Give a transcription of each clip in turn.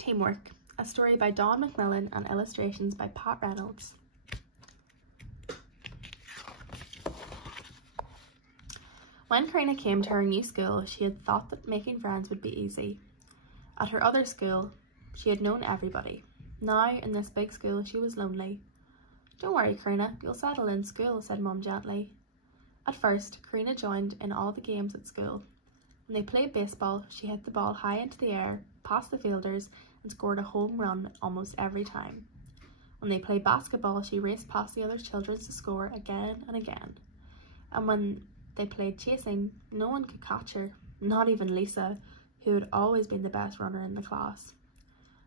Teamwork, a story by Dawn McMillan and illustrations by Pat Reynolds. When Karina came to her new school, she had thought that making friends would be easy. At her other school, she had known everybody. Now, in this big school, she was lonely. "Don't worry, Karina, you'll settle in school," said Mum gently. At first, Karina joined in all the games at school. When they played baseball, she hit the ball high into the air, past the fielders, and scored a home run almost every time. When they played basketball, she raced past the other children to score again and again. And when they played chasing, no one could catch her, not even Lisa, who had always been the best runner in the class.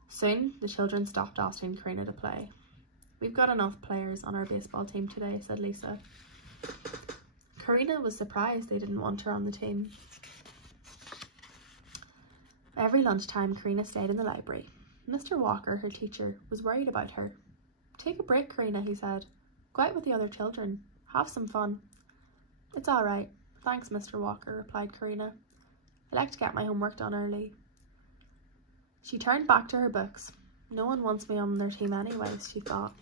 Soon, the children stopped asking Karina to play. "We've got enough players on our baseball team today," said Lisa. Karina was surprised they didn't want her on the team. Every lunchtime, Karina stayed in the library. Mr. Walker, her teacher, was worried about her. "Take a break, Karina," he said. "Go out with the other children. Have some fun." "It's all right. Thanks, Mr. Walker," replied Karina. "I like to get my homework done early." She turned back to her books. "No one wants me on their team anyways," she thought.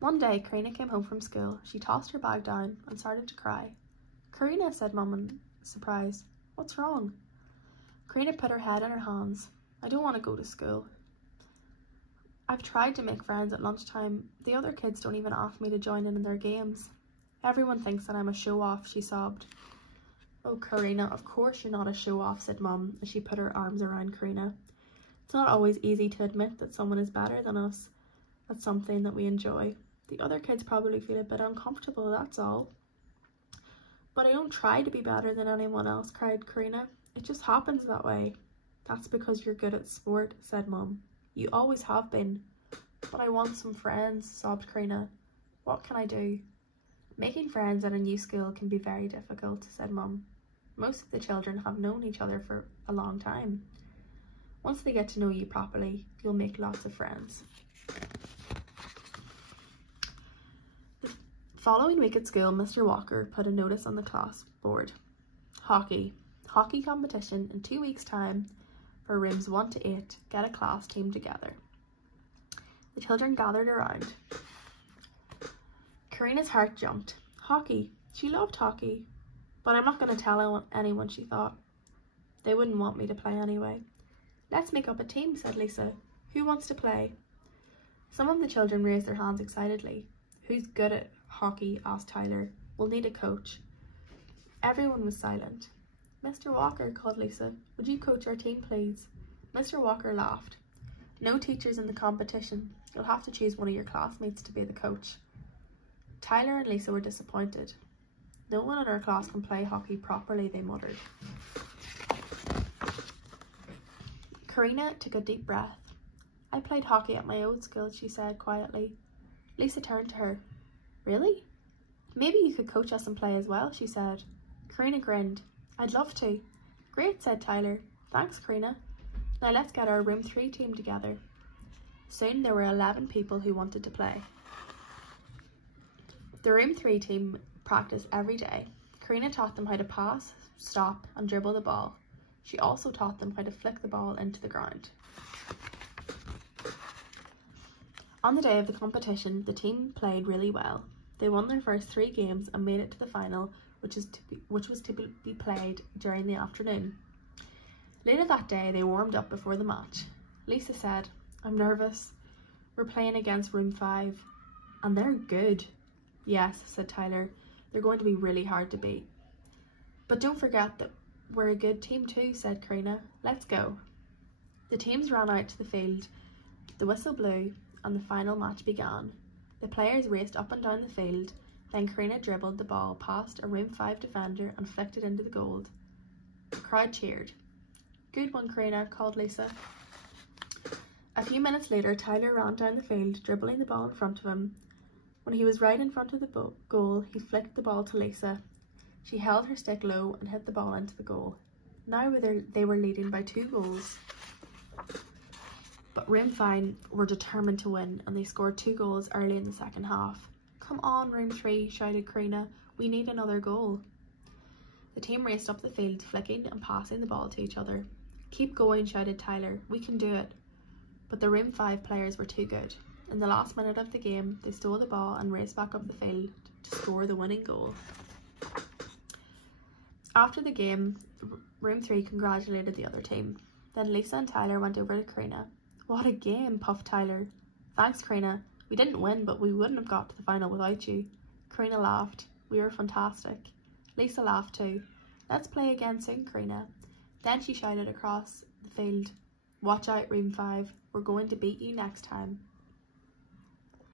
One day, Karina came home from school. She tossed her bag down and started to cry. "Karina," said Mum in surprise. "What's wrong?" Karina put her head in her hands. "I don't want to go to school. I've tried to make friends at lunchtime. The other kids don't even ask me to join in their games. Everyone thinks that I'm a show-off," she sobbed. "Oh, Karina, of course you're not a show-off," said Mum as she put her arms around Karina. "It's not always easy to admit that someone is better than us at something that we enjoy. The other kids probably feel a bit uncomfortable, that's all." "But I don't try to be better than anyone else," cried Karina. "It just happens that way." "That's because you're good at sport," said Mum. "You always have been." "But I want some friends," sobbed Karina. "What can I do?" "Making friends at a new school can be very difficult," said Mum. "Most of the children have known each other for a long time. Once they get to know you properly, you'll make lots of friends." The following week at school, Mr. Walker put a notice on the class board. Hockey competition in 2 weeks' time for rooms 1 to 8. Get a class team together. The children gathered around. Karina's heart jumped. Hockey. She loved hockey. "But I'm not going to tell anyone," she thought. "They wouldn't want me to play anyway." "Let's make up a team," said Lisa. "Who wants to play?" Some of the children raised their hands excitedly. "Who's good at hockey?" asked Tyler. "We'll need a coach." Everyone was silent. "Mr. Walker," called Lisa, "would you coach our team, please?" Mr. Walker laughed. "No teachers in the competition. You'll have to choose one of your classmates to be the coach." Tyler and Lisa were disappointed. "No one in our class can play hockey properly," they muttered. Karina took a deep breath. "I played hockey at my old school," she said quietly. Lisa turned to her. "Really? Maybe you could coach us and play as well," she said. Karina grinned. "I'd love to." "Great," said Tyler. "Thanks, Karina. Now let's get our room 3 team together." Soon there were 11 people who wanted to play. The room 3 team practiced every day. Karina taught them how to pass, stop, and dribble the ball. She also taught them how to flick the ball into the ground. On the day of the competition, the team played really well. They won their first 3 games and made it to the final, which was to be played during the afternoon. Later that day, they warmed up before the match. Lisa said, "I'm nervous. We're playing against room 5, and they're good." "Yes," said Tyler, "they're going to be really hard to beat." "But don't forget that we're a good team too," said Karina. "Let's go." The teams ran out to the field. The whistle blew, and the final match began. The players raced up and down the field. Then Karina dribbled the ball past a room 5 defender and flicked it into the goal. The crowd cheered. "Good one, Karina," called Lisa. A few minutes later, Tyler ran down the field, dribbling the ball in front of him. When he was right in front of the goal, he flicked the ball to Lisa. She held her stick low and hit the ball into the goal. Now they were leading by 2 goals. But room 5 were determined to win, and they scored 2 goals early in the second half. "Come on, room 3, shouted Karina. "We need another goal." The team raced up the field, flicking and passing the ball to each other. Keep going, shouted Tyler. We can do it. But the Room 5 players were too good. In the last minute of the game, they stole the ball and raced back up the field to score the winning goal. After the game, Room 3 congratulated the other team. Then Lisa and Tyler went over to Karina. What a game, puffed Tyler. Thanks, Karina. We didn't win, but we wouldn't have got to the final without you. Karina laughed. We were fantastic. Lisa laughed too. Let's play again soon, Karina. Then she shouted across the field, Watch out, Room 5. We're going to beat you next time.